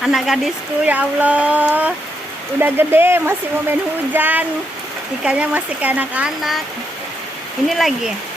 Anak gadisku, ya Allah. Udah gede masih mau main hujan. Ikannya masih kayak anak-anak. Ini lagi.